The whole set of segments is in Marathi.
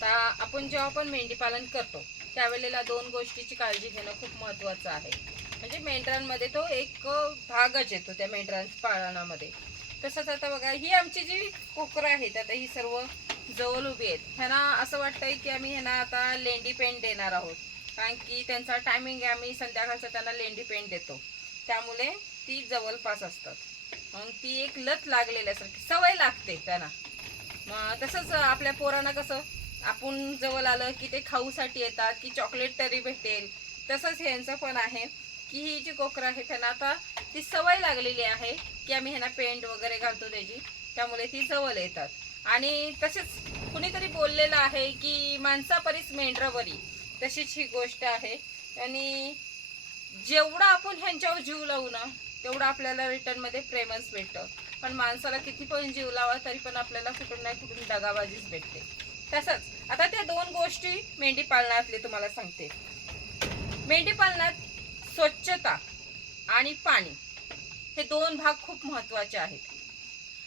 आता आपण जेव्हा आपण मेंढी पालन करतो त्यावेळेला दोन गोष्टीची काळजी घेणं खूप महत्त्वाचं आहे. म्हणजे मेंढरांमध्ये तो एक भागच येतो त्या मेंढरां पालनामध्ये. तसंच आता बघा ही आमची जी कोकरं आहेत आता ही सर्व जवळ उभी आहेत. ह्यांना असं वाटतंय की आम्ही ह्यांना आता लेंडी पेंट देणार आहोत. कारण की त्यांचा टायमिंग आहे आम्ही संध्याकाळचा त्यांना लेंडी पेंट देतो. त्यामुळे ती जवळपास असतात. मग ती एक लत लागलेल्यासारखी सवय लागते त्यांना. मग तसंच आपल्या पोरांना कसं आपण जवळ आलं की ते खाऊसाठी येतात की चॉकलेट तरी भेटेल. तसंच ह्यांचं पण आहे की ही जी कोकरं आहे त्यांना आता ती सवय लागलेली आहे की आम्ही ह्यांना पेंट वगैरे घालतो त्याची. त्यामुळे ती जवळ येतात. आणि तसेच कुणीतरी बोललेलं आहे की माणसापरीच मेंढरं बरी तशीच ही गोष्ट आहे. आणि जेवढा आपण ह्यांच्यावर जीव लावू ना तेवढं आपल्याला रिटर्नमध्ये प्रेमच भेटतं. पण माणसाला किती पण जीव लावा तरी पण आपल्याला कुठून ना कुठून दगाबाजीच भेटते. तसंच आता त्या दोन गोष्टी मेंढी पालनातले तुम्हाला सांगते. मेंढी पालनात स्वच्छता आणि पाणी हे दोन भाग खूप महत्त्वाचे आहेत.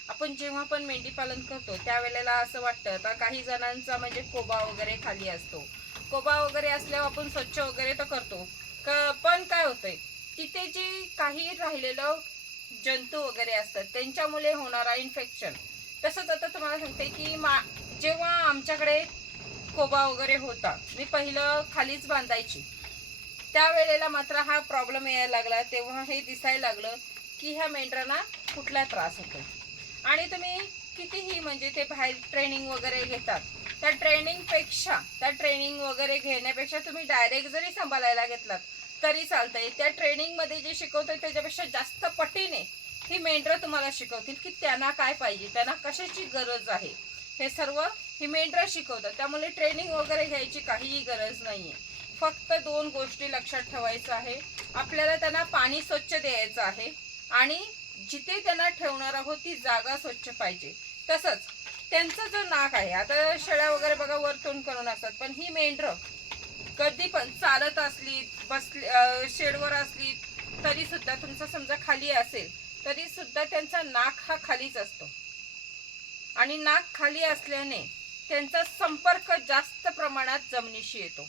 आपण जेव्हा पण मेंढी पालन करतो त्यावेळेला असं वाटतं आता काही जणांचा म्हणजे कोबा वगैरे खाली असतो. कोबा वगैरे असल्यावर आपण स्वच्छ वगैरे तर करतो. क- पण काय होतंय तिथे जी काही राहिलेलं जंतू वगैरे असतात त्यांच्यामुळे होणारा इन्फेक्शन तसंच आता तुम्हाला सांगते की मा जेव्हा आमच्याकडे खोबा वगैरे होता. मी पहिलं खालीच बांधायची. त्यावेळेला मात्र हा प्रॉब्लेम यायला लागला. तेव्हा हे दिसायला लागलं की ह्या मेंढरांना कुठला त्रास होतो आणि तुम्ही कितीही म्हणजे ते बाहेर ट्रेनिंग वगैरे घेतात त्या ट्रेनिंगपेक्षा त्या ट्रेनिंग वगैरे घेण्यापेक्षा तुम्ही डायरेक्ट जरी सांभाळायला घेतलात तरी चालतंय. त्या ट्रेनिंगमध्ये जे शिकवतोय त्याच्यापेक्षा जास्त पटीने ही मेंढरं तुम्हाला शिकवतील की त्यांना काय पाहिजे त्यांना कशाची गरज आहे. हे सर्व ही मेंढरं शिकवतात. त्यामुळे ट्रेनिंग वगैरे घ्यायची काहीही गरज नाहीये. फक्त दोन गोष्टी लक्षात ठेवायचं आहे. आपल्याला त्यांना पाणी स्वच्छ द्यायचं आहे आणि जिथे त्यांना ठेवणार आहोत ती जागा स्वच्छ पाहिजे. तसंच त्यांचं जो नाक आहे आता शेळ्या वगैरे बघा वरतून करून असतात पण ही मेंढरं कधी पण चालत असली बसली शेडवर असली तरी सुद्धा तुमचा समजा खाली असेल तरी सुद्धा त्यांचा नाक हा खालीच असतो. आणि नाक खाली असल्याने त्यांचा संपर्क जास्त प्रमाणात जमिनीशी येतो.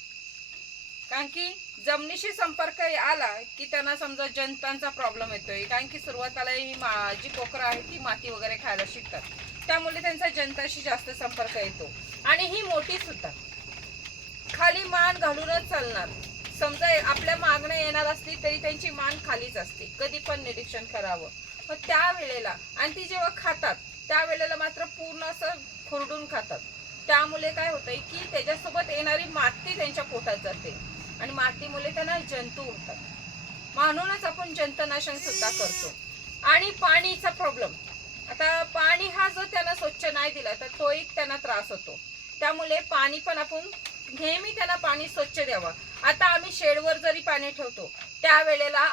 कारण की जमिनीशी संपर्क आला की त्यांना समजा जंतांचा प्रॉब्लेम येतोय. कारण की सुरुवातीला ही मा जी कोकरं आहे ती माती वगैरे खायला शिकतात. त्यामुळे त्यांचा जंताशी जास्त संपर्क येतो. आणि ही मोठी सुद्धा. खाली मान घालूनच चालणार. समजा आपल्या मागणं येणार असली तरी त्यांची मान खालीच असते. कधी पण निरीक्षण करावं. मग त्या वेळेला आणि ती जेव्हा खातात त्यावेळेला मात्र पूर्ण असं खुरडून खातात. त्यामुळे काय होतंय की त्याच्यासोबत येणारी माती त्यांच्या पोटात जाते. आणि मातीमुळे त्यांना जंतू होतात म्हणूनच आपण जंतनाशन सुद्धा करतो. आणि पाणीचा प्रॉब्लेम आता पाणी हा जर त्यांना स्वच्छ नाही दिला तर तो एक त्यांना त्रास होतो. त्यामुळे पाणी पण आपण नेहमी त्यांना पाणी स्वच्छ द्यावं. आता आम्ही शेडवर जरी पाणी ठेवतो त्यावेळेला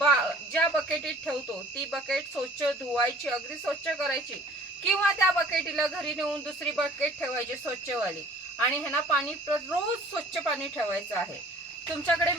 बा ज्या बकेटीत ठेवतो ती बकेट स्वच्छ धुवायची अगदी स्वच्छ करायची. किंवा त्या बकेटीला घरी नेऊन दुसरी बकेट ठेवायची स्वच्छवाली. आणि ह्यांना पाणी रोज स्वच्छ पाणी ठेवायचं आहे. तुमच्याकडे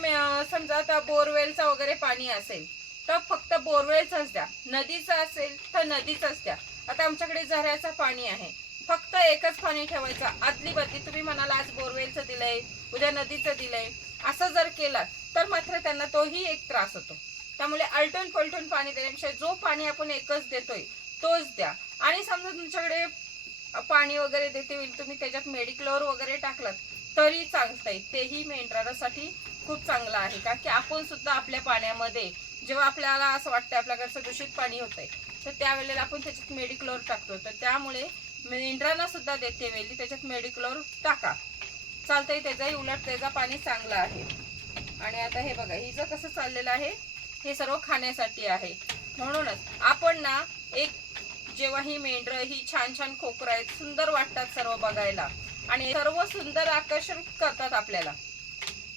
समजा आता बोरवेलचा वगैरे पाणी असेल तर फक्त बोरवेलचंच द्या. नदीचं असेल तर नदीचंच द्या. आता आमच्याकडे झऱ्याचं पाणी आहे. फक्त एकच पाणी ठेवायचं. आदली बदली तुम्ही म्हणाला आज बोरवेलचं दिलंय उद्या नदीचं दिलंय. असं जर केलं तर मात्र त्यांना तोही एक त्रास होतो. त्यामुळे आलटून पलटून पाणी देण्यापेक्षा जो पाणी आपण एकच देतोय तोच द्या. आणि समजा तुमच्याकडे पाणी वगैरे देते होईल तुम्ही त्याच्यात मेडिक्लोर वगैरे टाकलात तरी चांगलंय तेही मेंढरासाठी खूप चांगलं आहे. का की आपण सुद्धा आपल्या पाण्यामध्ये जेव्हा आपल्याला असं वाटतं आपल्याकडचं दूषित पाणी होतंय तर त्यावेळेला आपण त्याच्यात मेडिक्लोर टाकतो. तर त्यामुळे मेंढरांना सुद्धा देते वेळी त्याच्यात मेडिक्लोर टाका. चालतंय त्याचाही उलट त्याचा पाणी चांगलं आहे. आणि आता हे बघा हिचं कसं चाललेलं आहे? हे सर्व खाण्यासाठी आहे. म्हणूनच आपण ना एक जेव्हा ही मेंढरं ही छान छान खोकरं आहेत सुंदर वाटतात सर्व बघायला. आणि सर्व सुंदर आकर्षण करतात आपल्याला.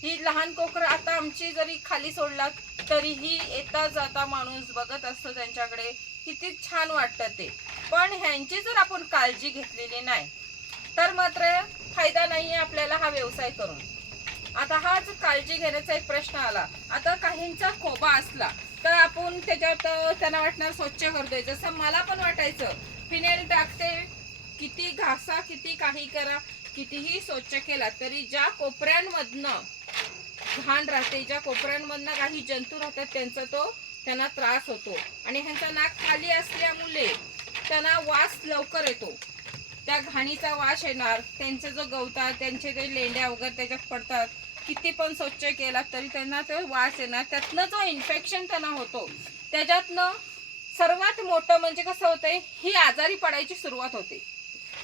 ही लहान कोकरं आता आमची जरी खाली सोडलात तरीही येता जाता माणूस बघत असतो त्यांच्याकडे किती छान वाटतं ते. पण ह्यांची जर आपण काळजी घेतलेली नाही तर मात्र फायदा नाहीये आपल्याला हा व्यवसाय करून. आता हाच काळजी घेण्याचा एक प्रश्न आला. आता काहींचा खोबा असला तर आपण त्याच्यात त्यांना वाटणार स्वच्छ करतोय. जसं मला पण वाटायचं फिनेल टाकते किती घासा किती काही करा कितीही स्वच्छ केला तरी ज्या कोपऱ्यांमधनं घाण राहते ज्या कोपऱ्यांमधनं काही जंतू राहतात त्यांचा तो त्यांना त्रास होतो. आणि ह्यांचा नाक खाली असल्यामुळे त्यांना वास लवकर येतो. त्या घाणीचा वास येणार त्यांचे जो गवतात त्यांचे ते लेंड्या वगैरे त्याच्यात पडतात किती पण स्वच्छ केला तरी त्यांना ते वास येणार. त्यातनं जो इन्फेक्शन त्यांना होतो त्याच्यातनं सर्वात मोठं म्हणजे कसं होतंय ही आजारी पडायची सुरुवात होते.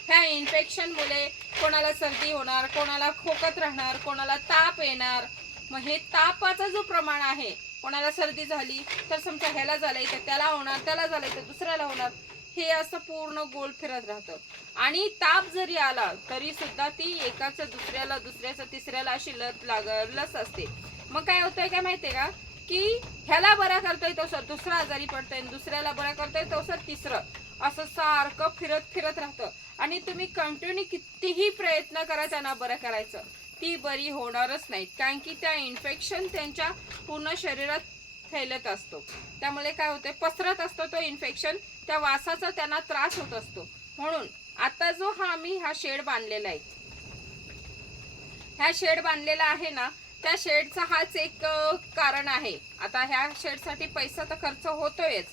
ह्या इन्फेक्शनमुळे कोणाला सर्दी होणार कोणाला खोकत राहणार कोणाला ताप येणार. मग हे तापाचं जो प्रमाण आहे कोणाला सर्दी झाली तर समजा ह्याला झालंय तर त्याला होणार त्याला झालंय तर दुसऱ्याला होणार. हे असं पूर्ण गोल फिरत राहतं. आणि ताप जरी आला तरी सुद्धा ती एकाच दुसऱ्याला दुसऱ्याचं तिसऱ्याला अशी लत लाग लस असते. मग काय होतंय काय माहितीये का? की ह्याला बरा करतोय तो सर दुसरा आजारी पडतोय आणि दुसऱ्याला बरा करतोय तो सर तिसरं. असं सारखं फिरत फिरत राहतं. आणि तुम्ही कंटिन्यू कितीही प्रयत्न करा त्यांना बरं करायचं. ती बरी होणारच नाहीत. कारण की त्या इन्फेक्शन त्यांच्या पूर्ण शरीरात फैलत असतो. त्यामुळे काय होते पसरत असतो तो इन्फेक्शन त्या वासाचा त्यांना त्रास होत असतो. म्हणून आता जो हा आम्ही हा शेड बांधलेला आहे. ह्या शेड बांधलेला आहे ना त्या शेडचा हाच एक कारण आहे. आता ह्या शेडसाठी पैसा तर खर्च होतोयच.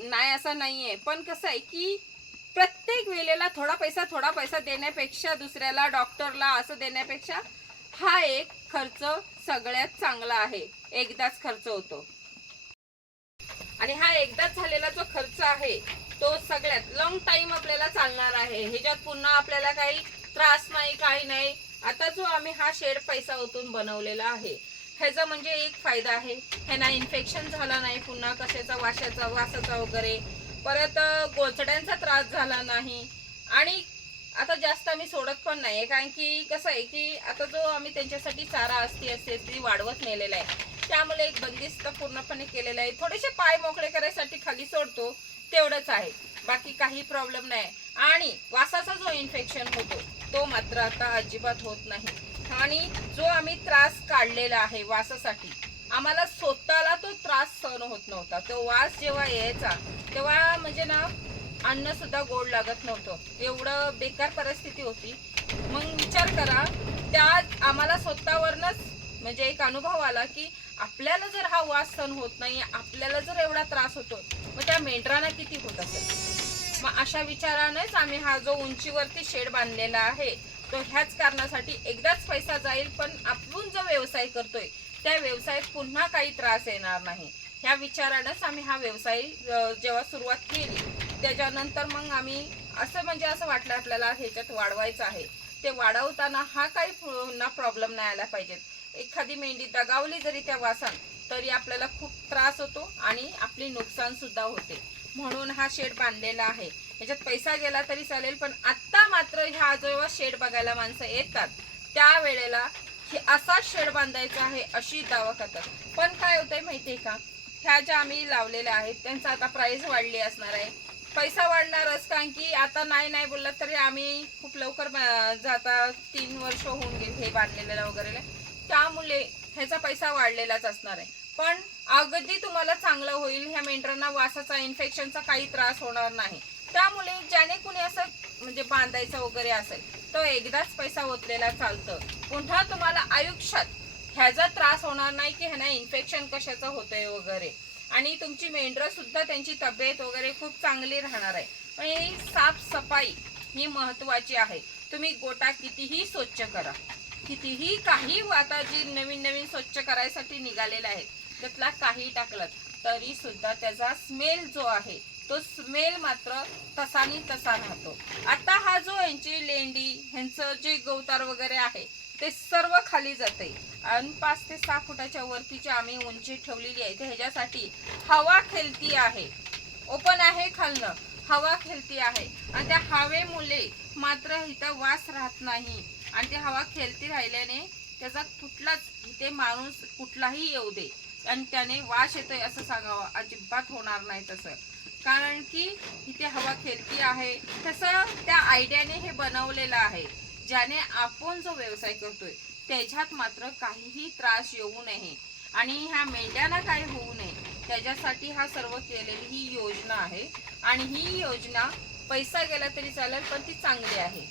नाही असं नाहीये. पण कसं आहे की प्रत्येक वेळेला थोडा पैसा थोडा पैसा देण्यापेक्षा दुसऱ्याला डॉक्टरला असं देण्यापेक्षा हा एक खर्च सगळ्यात चांगला आहे. एकदाच खर्च होतो. आणि हा एकदाच झालेला जो खर्च आहे तो सगळ्यात लॉंग टाइम आपल्याला चालणार आहे. ह्याच्यात पुन्हा आपल्याला काही त्रास नाही काही नाही. आता जो आम्ही हा शेड पैसा ओतून बनवलेला आहे ह्याचा म्हणजे एक फायदा आहे. ह्यांना इन्फेक्शन झाला नाही पुन्हा कशाचा वाशाचा वासाचा वगैरे. परत गोचड्यांचा त्रास झाला नाही. आणि आता जास्त आम्ही सोडत पण नाही कारण की कसं आहे की आता जो आम्ही त्यांच्यासाठी चारा असती असते ती वाढवत नेलेला आहे. त्यामुळे एक बंदिस्त पूर्णपणे केलेलं आहे. थोडेसे पाय मोकळे करायसाठी खाली सोडतो तेवढंच आहे. बाकी काही प्रॉब्लेम नाही. आणि वासाचा जो इन्फेक्शन होतो तो मात्र आता अजिबात होत नाही. आणि जो आम्ही त्रास काढलेला आहे वासासाठी आम्हाला स्वतःला तो त्रास सहन होत नव्हता. तो वास जेव्हा यायचा तेव्हा म्हणजे ना अन्न सुद्धा गोड लागत नव्हतं. एवढं बेकार परिस्थिती होती. मग विचार करा त्या आम्हाला स्वतःवरनच म्हणजे एक अनुभव आला की आपल्याला जर हा वास सहन होत नाही आपल्याला जर एवढा त्रास होतो मग त्या मेंढरांना किती होत असेल? मग अशा विचारानेच आम्ही हा जो उंचीवरती शेड बांधलेला आहे तो ह्याच कारणासाठी एकदाच पैसा जाईल पण आपण जो व्यवसाय करतोय त्या व्यवसायात पुन्हा काही त्रास येणार नाही. ह्या विचारानंच आम्ही हा व्यवसाय जेव्हा सुरुवात केली त्याच्यानंतर मग आम्ही असं म्हणजे असं वाटलं आपल्याला ह्याच्यात वाढवायचं आहे. ते वाढवताना हा काही प्रॉब्लेम नाही आला पाहिजे एखादी मेंढी दगावली जरी त्या वासान तरी आपल्याला खूप त्रास होतो आणि आपली नुकसान सुद्धा होते. म्हणून हा शेड बांधलेला आहे. याच्यात पैसा गेला तरी चालेल पण आत्ता मात्र ह्या जेव्हा शेड बघायला माणसं येतात. त्यावेळेला हे असाच शेड बांधायचा आहे अशी दावा करतात. पण काय होतंय आहे का? ह्या ज्या आम्ही लावलेल्या आहेत त्यांचा आता प्राईस वाढली असणार आहे. पैसा वाढणारच कारण की आता नाही नाही बोललं तरी आम्ही खूप लवकर जाता तीन वर्ष होऊन गेले हे बांधलेलं वगैरे त्यामुळे ह्याचा पैसा वाढलेलाच असणार आहे. पण अगदी तुम्हाला चांगलं होईल ह्या मेंढरांना वासाचा इन्फेक्शनचा काही त्रास होणार नाही. त्यामुळे ज्याने कुणी असं म्हणजे बांधायचं वगैरे असेल तो एकदाच पैसा ओतलेला चालतं. पुन्हा तुम्हाला आयुष्यात ह्याचा त्रास होणार नाही की ह्यांना इन्फेक्शन कशाचं होतंय वगैरे. आणि तुमची मेंढरं सुद्धा त्यांची तब्येत वगैरे खूप चांगली राहणार आहे. पण ही साफसफाई ही महत्वाची आहे. तुम्ही गोटा कितीही स्वच्छ करा. कितीही काही आता जी नवीन नवीन स्वच्छ करायसाठी निघालेले आहेत त्यातला काही टाकलं तरी सुद्धा त्याचा स्मेल जो आहे तो स्मेल मात्र तसानी तसा राहतो. आता हा जो यांची लेंडी ह्यांचं जे गवतार वगैरे आहे ते सर्व खाली जाते. आणि पाच ते सहा फुटाच्या वरतीची आम्ही उंची ठेवलेली आहे. ह्याच्यासाठी हवा खेळती आहे. ओपन आहे खालनं. हवा खेळती आहे. आणि त्या हवेमुळे मात्र इथं वास राहत नाही. आणि ते हवा खेळती राहिल्याने त्याचा कुठलाच इथे माणूस कुठलाही येऊ दे. आणि त्याने वास येतोय असं सांगावं. अजिबात होणार नाही तसं. कारण की इथे हवा खेळती आहे. तसं त्या आयडियाने हे बनवलेलं आहे. ज्याने आपण जो व्यवसाय करतोय त्याच्यात मात्र काहीही त्रास येऊ नये. आणि ह्या मेंढ्यांना काय होऊ नये. त्याच्यासाठी हा सर्व केलेली ही योजना आहे. आणि ही योजना पैसा गेला तरी चालेल पण ती चांगली आहे.